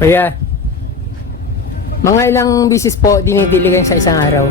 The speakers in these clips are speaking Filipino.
Kuya, mga ilang bisis po dinidiligan sa isang araw?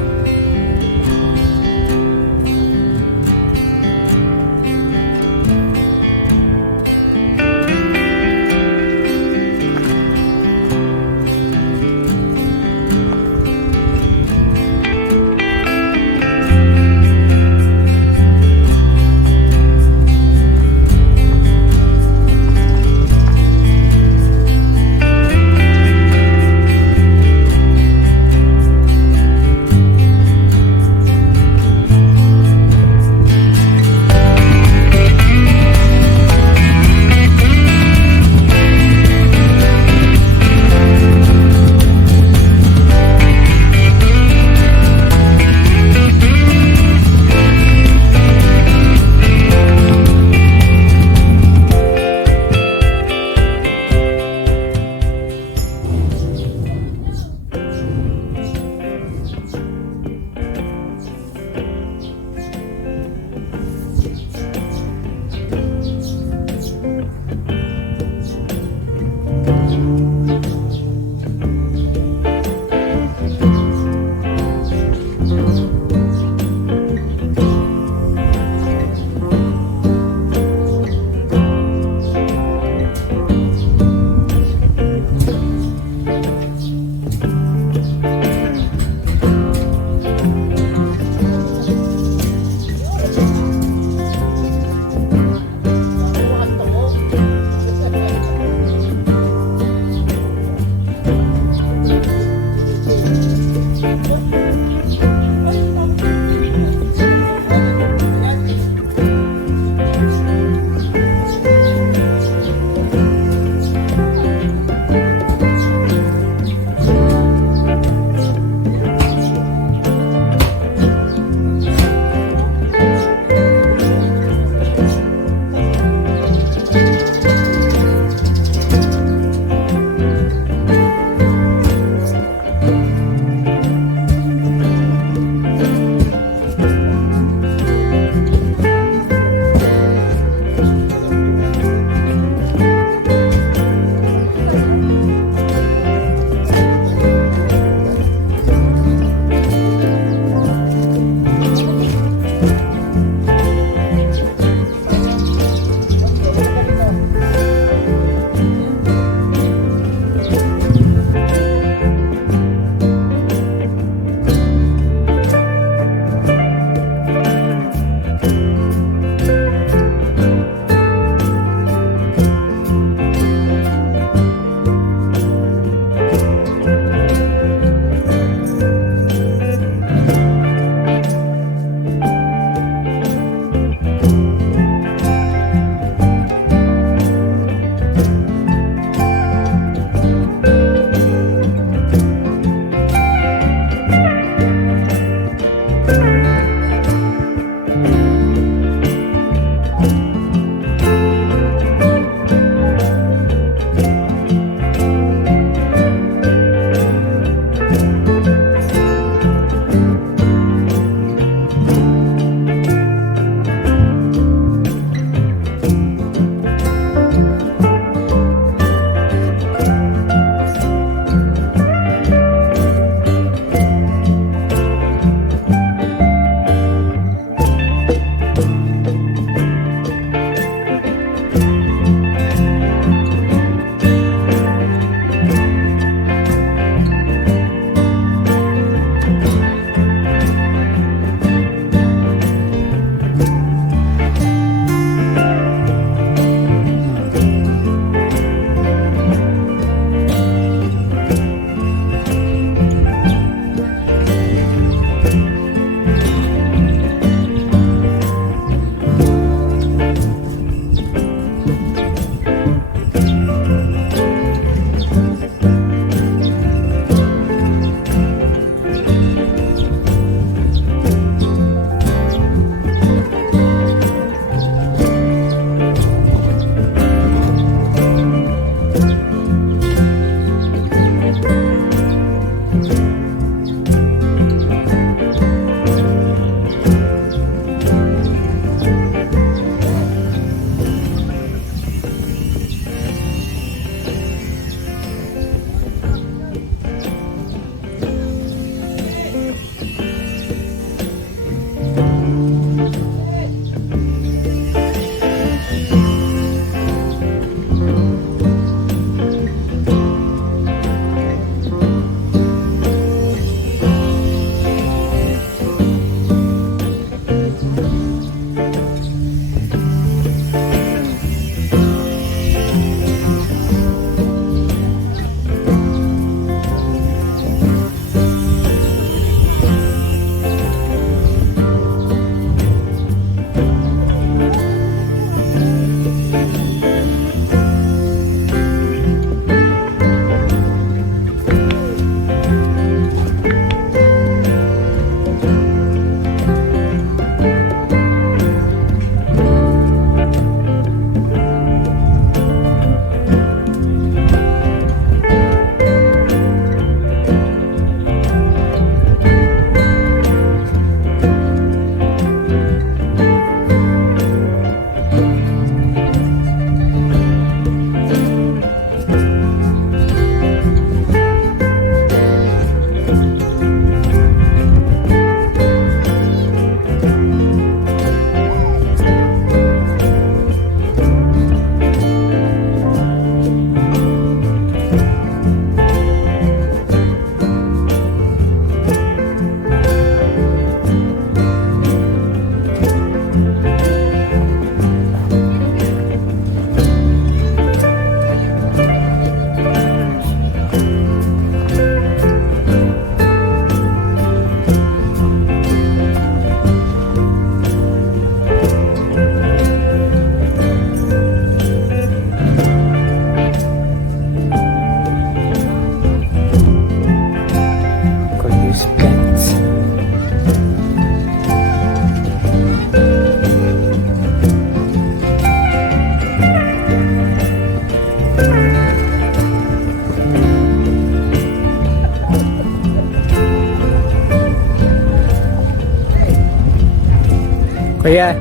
Kuya,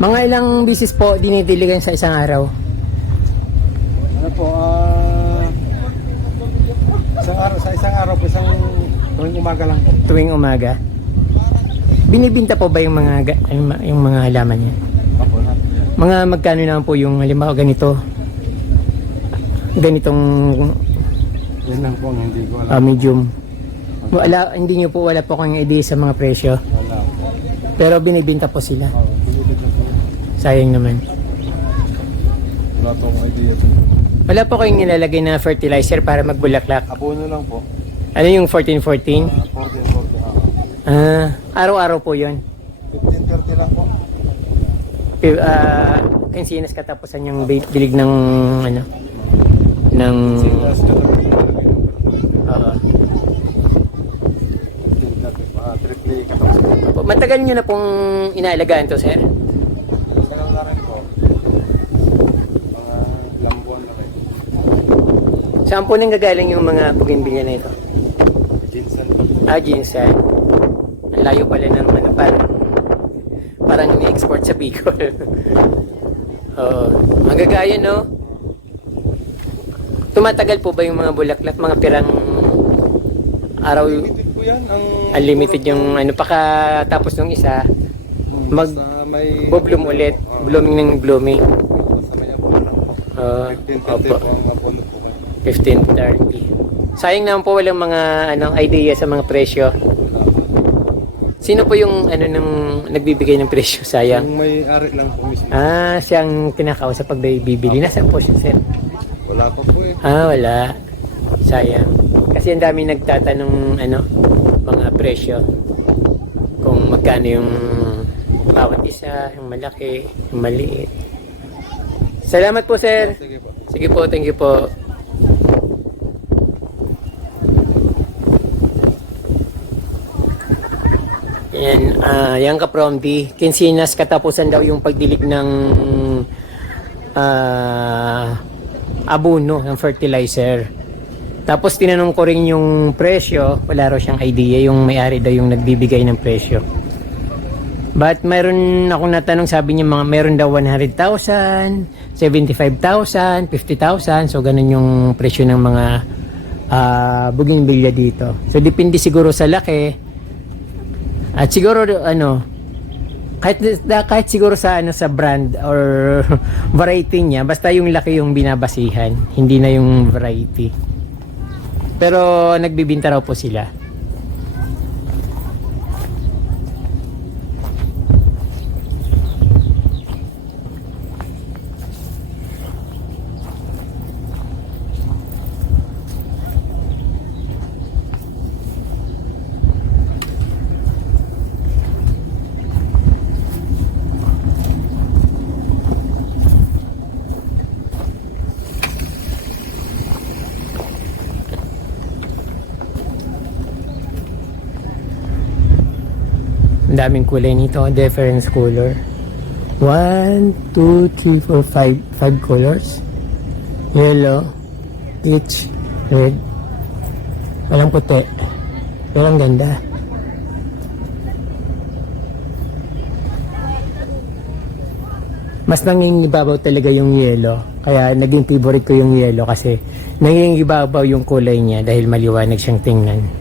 mga ilang bisis po dinidiligan sa isang araw? Ano po, sa isang araw po, tuwing umaga lang po. Tuwing umaga? Binibinta po ba yung yung mga halaman niya? Opo, na. Mga magkano naman po yung halimbawa ganitong Yan lang po ang hindi ko alam. medium? Wala po kang idea sa mga presyo. Wala po. Pero binibinta po sila. Pinili na po. Sayang naman. Wala po akong idea. Wala po kayong nilalagay na fertilizer para magbulaklak. Abono lang po. Ano yung 14-14? 14. Araw-araw po yun. 15-30 lang po. Kansinas katapusan yung bilig ng ng Sinas ka lang. Triple katapos. matagal nyo na pong inaalagaan to, sir? Isa lang na rin po. Mga lambuan na rin. Saan po nang gagaling yung mga bougainvillea na ito? Jinsan. Ginseng. Ang layo pala ng parang ini-export sa Bicol. Oo. Ang gagaya, no? Tumatagal po ba yung mga bulaklak, mga pirang araw? Limited po yan. Unlimited yung pakatapos ng isa, may bloom ulit. Blooming ng blooming. Sa may abono po. 15-30 Opo. po ang abono po. 15-30. Sayang naman po walang mga idea sa mga presyo. Sino po yung nagbibigay ng presyo? Sayang. Yung may-ari lang po mismo. Siyang kinakausap pag bibili. Nasaan po siya, sir? Wala pa po eh. Wala. Sayang. Kasi ang dami nagtatanong mga presyo. Kung magkano yung bawat isa, yung malaki, yung maliit. Salamat po, sir. Sige po. Sige po, thank you po. Yan, yan ka-promdi. Kinsinas katapusan daw yung pagdilig ng abono, ng fertilizer. Tapos tinanong ko rin yung presyo, wala raw siyang idea, yung may-ari daw yung nagbibigay ng presyo. But mayroon akong natanong, sabi niya meron daw 100,000, 75,000, 50,000, so ganun yung presyo ng mga bougainvillea dito. So depende siguro sa laki. At siguro kahit siguro sa sa brand or variety niya, basta yung laki yung binabasihan, hindi na yung variety. Pero nagbibinta raw po sila. Ang daming kulay nito, different color. 1, 2, 3, 4, 5 colors. Yellow, peach, red. Walang puti. Pero ang ganda. Mas nangingibabaw talaga yung yellow. Kaya naging favorite ko yung yellow kasi nangingibabaw yung kulay niya dahil maliwanag siyang tingnan.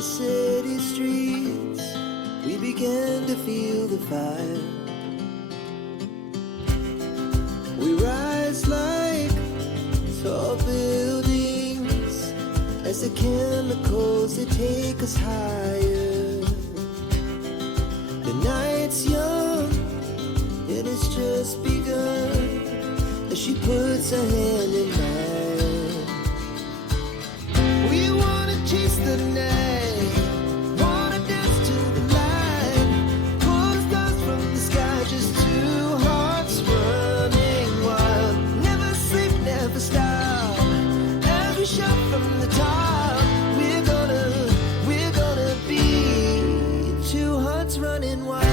the city streets, we began to feel the fire. We rise like tall buildings as the chemicals, they take us higher. The night's young, it has just begun as she puts her hand in mine. We wanna chase the night, wanna dance to the light, pull the stars from the sky, just two hearts running wild. Never sleep, never stop, as we shout from the top. We're gonna be two hearts running wild.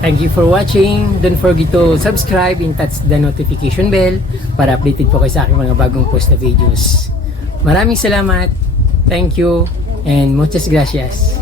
Thank you for watching. Don't forget to subscribe and touch the notification bell para updated po kayo sa aking mga bagong post na videos. Maraming salamat. Thank you and muchas gracias.